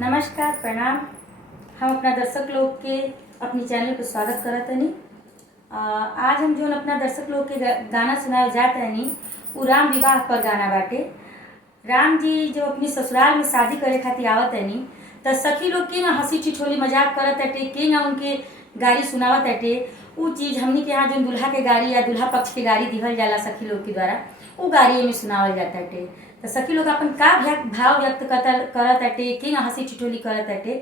नमस्कार, प्रणाम। हम अपना दर्शक लोग के अपनी चैनल पर स्वागत करत हनी। आज हम जो अपना दर्शक लोग के गाना सुनाए जात हनी वो राम विवाह पर गाना बाटे। राम जी जो अपनी ससुराल में शादी करे खातिर आवत हनी त सखी लोग के ना हंसी ठिठोली मजाक करत हटे के ना उनके गाड़ी सुनावत हटे। वो चीज़ हमनी के यहाँ जो दुल्हा के गाड़ी या दुल्हा पक्ष के गाड़ी दिहल जाला सखी लोग के द्वारा वो गाड़ी में सुनावल जाता हटे। तो सखी लोग अपन का भाव व्यक्त करत हटे के ना हंसी ठिठोली करत हटे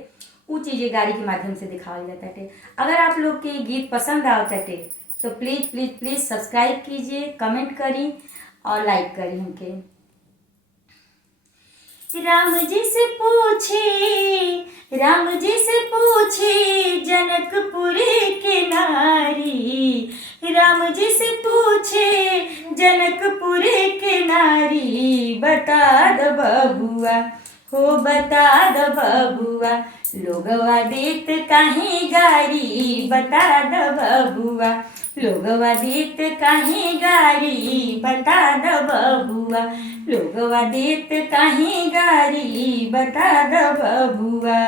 वो चीज़ें गाड़ी के माध्यम से दिखावल जाता है। अगर आप लोग के गीत पसंद आवत हटे तो प्लीज़ प्लीज़ प्लीज़ सब्सक्राइब कीजिए, कमेंट करी और लाइक करी हमके। राम जी से पूछे जनकपुर के नारी, राम जी से पूछे जनकपुर के नारी, बता द बबुआ हो बता द बबुआ, लोगवा देत काहे गारी, बता द बबुआ, लोगवा देत काहे गारी, बता द बबुआ, लोगवा देत काहे गारी, बता द बबुआ,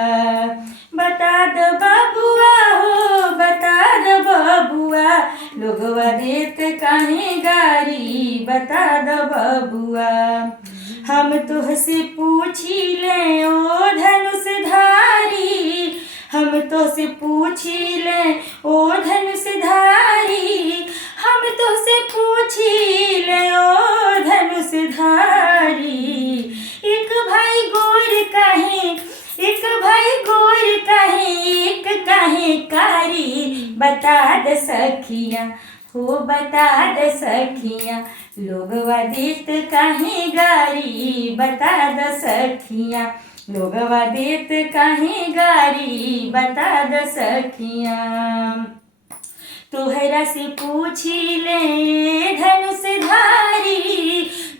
बता द बबुआ हो बता द बबुआ, लोगवा देत काहे गारी, बता द बबुआ। हम तुहसे पूछी ले ओ धनुषधारी, हम तुझसे पूछी ले ओ धनुषधारी, हम तुझसे पूछी ले ओ धनुषधारी। एक भाई गोर काहे, एक भाई गोर काहे, एक काहे कारी, बता द सखिया हो बता द सखिया, लोगवा देत काहे गारी, बता द सखिया, लोगवा देत काहे गारी, बता द सखिया। तोहरा से पूछी ले धनुषधारी,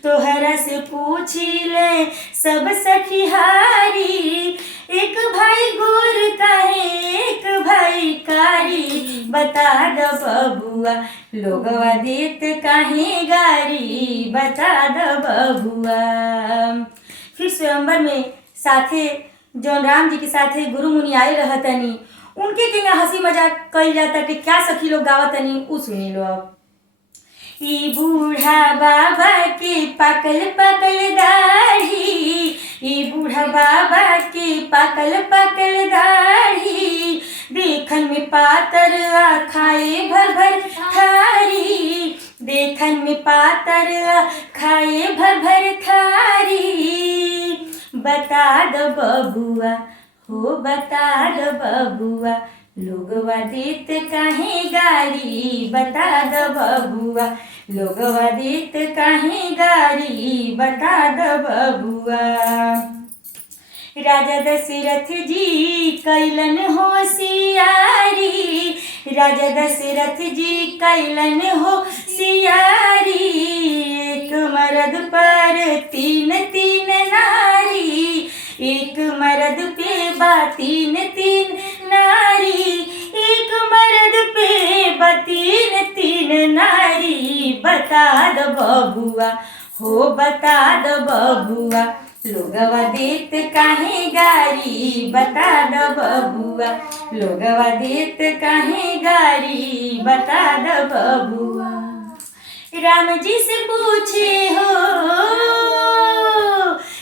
तोहरा से पूछी ले सब सखिहारी, एक भाई गोर काहे एक भाई कारी, बता द बबुआ, लोगवा देत काहे गारी, बता द बबुआ। फिर स्वयंवर में साथे जो राम जी के साथे गुरु मुनि आए रहतनी उनके के हंसी मजाक कइल जाता कि क्या सखी लोग गावतनी उ सुनी लो। अब ई बूढ़ा बाबा के पाकल पाकल दाढ़ी, ई बूढ़ा बाबा के पाकल पाकल दाढ़ी, देखन में पातर आ खाए भर भर थारी, देखन में पातर आ खाए भर भर थारी, बता द बबुआ हो बता द बबुआ, लोगवा देत काहे गारी, बता द बबुआ, लोगवा देत काहे गारी, बता द बबुआ। राजा दशरथ जी कैलन होशियारी, राजा दशरथ जी कैलन होशियारी, एक मर्द पर तीन तीन नारी, एक मर्द पे बा तीन तीन नारी, एक मर्द पे बा तीन तीन नारी, बता द बबुआ हो बता द बबुआ, लोगवा देत काहे गारी, बता द बबुआ, लोगवा देत काहे गारी, बता द बबुआ। राम जी से पूछे हो,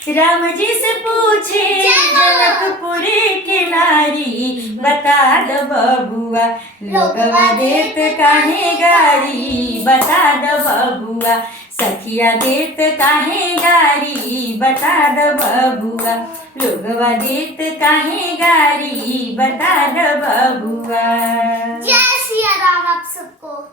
राम जी से पूछे जनकपुर के नारी, बता द बबुआ, लोगवा देत काहे गारी, बता द बबुआ, सखिया देत काहे गारी, बता द बबुआ, लोगवा देत काहे गारी, बता द बबुआ। जय सिया राम आप सबको।